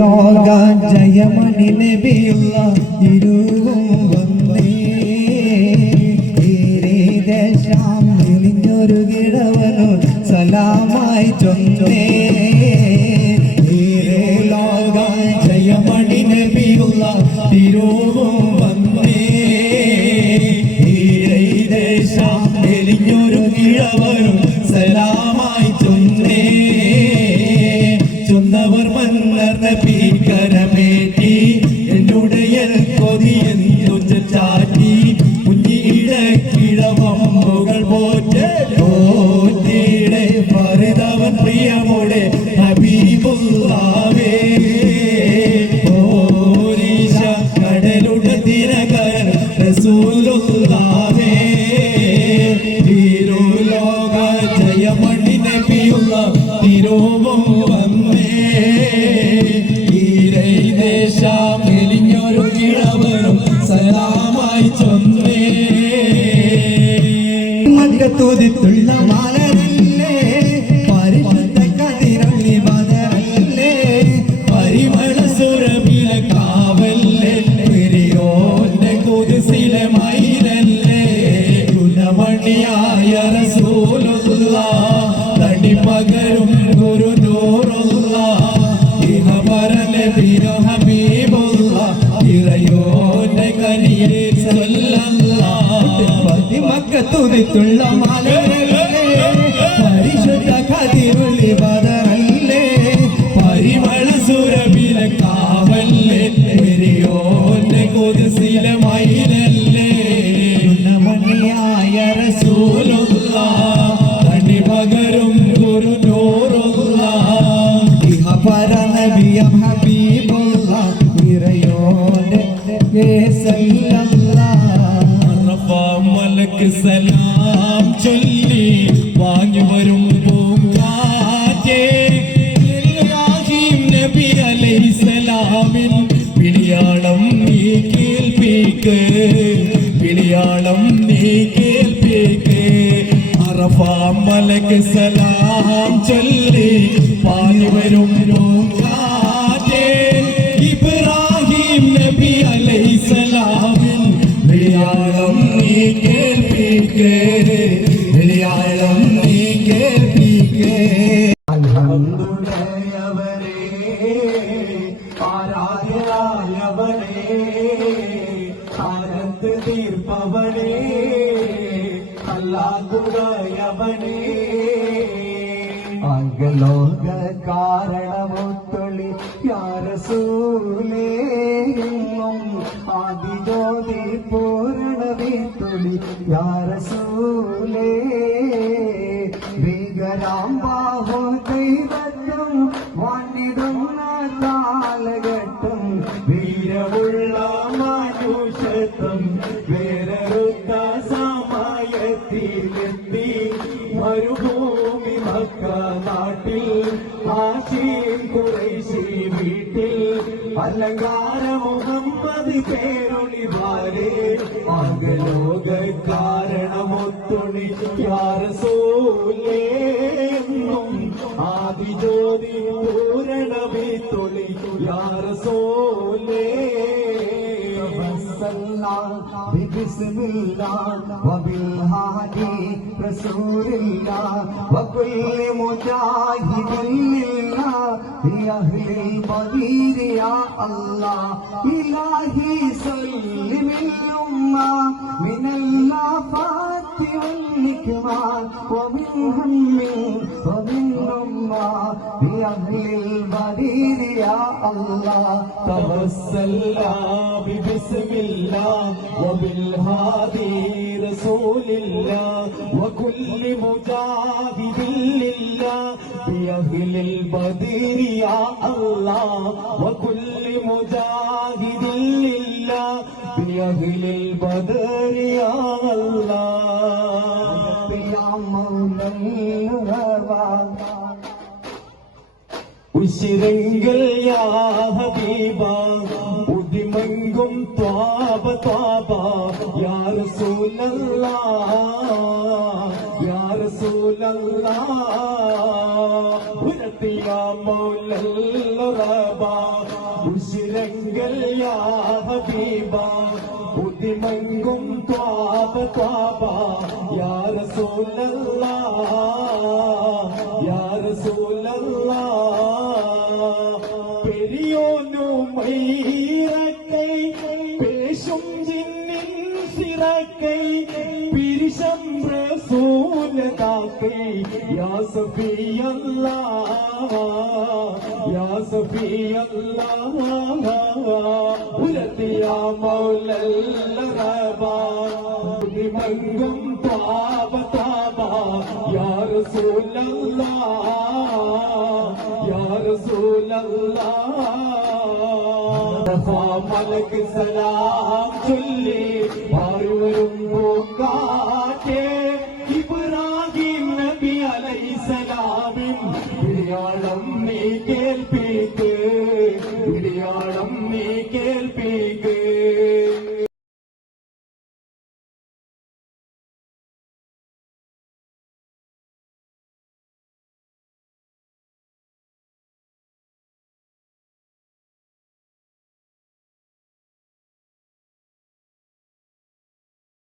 ലോക ജയമണി നബിയുള്ള ഇരുവും വന്നേ ദേശം മെലിഞ്ഞൊരു കിഴവനു സലാമായി ചൊന്നേ ലോക ജയമണി നബിയുള്ള ഇരുവും വന്നേ ദേശം മെലിഞ്ഞൊരു കിഴവനു സലാമായി ചൊന്നേ ചൊന്നവർ മന്നർ നബിക്കരമേറ്റി എന്നുടയ കൊതിയെന്നു ചാറ്റി കുഞ്ഞിട കിഴവമ്പുകൾ പോറ്റിയുടെ പരിതവൻ പ്രിയമോടെ ഹബീബുല്ലാവേ ഓരീശ കടലുട ദിനകരൻ റസൂലുള്ളാവേ തിരുലോക ജയമണി നബിയുള്ള തിരുവും വന്നേ മെലിഞ്ഞൊരു കിഴവനും സലാമായി ചൊന്നേ മക്കത്തുതിത്തുള്ള മലരല്ലേ പരിശുദ്ധ കതിരള്ളി ബദറല്ലേ പരിമള സുരഭില കാവല്ലേ പെരിയോന്റെ കുതിസിലെ മയിലല്ലേ ഗുണമണിയായ റസൂലുള്ളാഹ് തടി പകരും ഗുരുനൂറുള്ളാഹ് ഇഹപരലെ മക്കത്തുതിത്തുള്ള മലരല്ലേ പരിശുദ്ധ കതിരുള്ളി ബദറല്ലേ പരിമള സുരഭില കാവല്ലേ പെരിയോന്റെ കുതിസിലെ മയിലല്ലേ ഗുണമണിയായ റസൂലുള്ളാഹ് തടി പകരും ഗുരുനൂറുള്ളാഹ് ഇഹപര നബിയം ഹബീബുള്ളാഹ് ഇറയോന്റെ സലാം ചൊല്ലി വാങ്ങി വരും ഇബ്രാഹിം നബി അലൈഹിസ്സലാമിൻ വിളിയാളം നീ കേൾപ്പിക്ക് വിളിയാളം നീ കേൾപ്പിക്ക് അറഫാ മലക്ക് സലാം ചൊല്ലി വാങ്ങി വരും ഇബ്രാഹിം നബി അലൈഹിസ്സലാമിൻ വിളിയാളം നീ കേൾപ്പിക്കേ വിളിയാളം നീ കേൾപ്പിക്കേ അൽഹംദുലില്ലാഹവരേ ആരാധ്യനായവനേ ആനന്ദ തീർപ്പവനേ അല്ലാഹുവയവനേ അംഗലോക കാരണമൊത്തൊളി യാ റസൂലേ ആദിജ്യോതി പൂരണവിത്തൊളി യാ റസൂലേ ഭീകരാംബാഹോ ദൈവത്വം വാണിടുന്ന കാലഘട്ടം വീരമുള്ള മനുഷ്യത്വം വേറൊരുത്ത സമയത്തിലെത്തി മരുഭൂമി മക്ക നാട്ടിൽ ഹാശീം ഖുറൈശി വീട്ടിൽ അലങ്കാര മുഹമ്മദ് പേരൊളിവാരേ ആകലോക കാരണമൊത്തുണി യാ റസൂലേ എന്നും ആദിജ്യോതി പൂരണവിത്തൊളി യാ റസൂലേ بسم الله وبالهادي رسول الله وكل مجاهد لله في أهل البدير يا الله إلهي سلم الأمة من الآفات والنكبات ومن هم ومن أمة في أهل البدير يا الله توسلنا بسم الله وبالهادي رسول الله وكل مجاهد لله بأهل البدر يا الله وكل مجاهد لله بأهل البدر يا الله يا مولى الهوى ഉശിരങ്ങൾ യാ ഹബീബ ഉദിമങ്കും ത്വാബ ത്വാബ യാ റസൂലല്ലാഹ് യാ റസൂലല്ലാഹ് ഉരത്തിയ മൗലൽ റബാ ഉശിരങ്കൽ യാ ഹബീബ ബുദ്ധിമങ്കും ത്വാബ ത്വാബ യാ റസൂലല്ലാഹ് യാ റസൂലല്ലാഹ് പെരിയോനും മൈറക്കൈ പേശും ജിന്നിൻ സിറക്കൈ പിരിശം റസൂലതാക്കൈ യാ സഫിയല്ലാഹ് യാ സഫിയല്ലാഹ് ഉലത്തിയ മൗലൽ റബാ ബുദ്ധിമങ്കും ത്വാബ ത്വാബ യാ റസൂലല്ലാഹ് യാ റസൂലല്ലാഹ് മലക്ക് സലാം ചൊല്ലി മാറിവരും പൂങ്കാറ്റേ ഇബ്രാഹിം നബി അലൈഹിസ്സലാമിൻ വിളിയാളം നീ കേൾപ്പിക്ക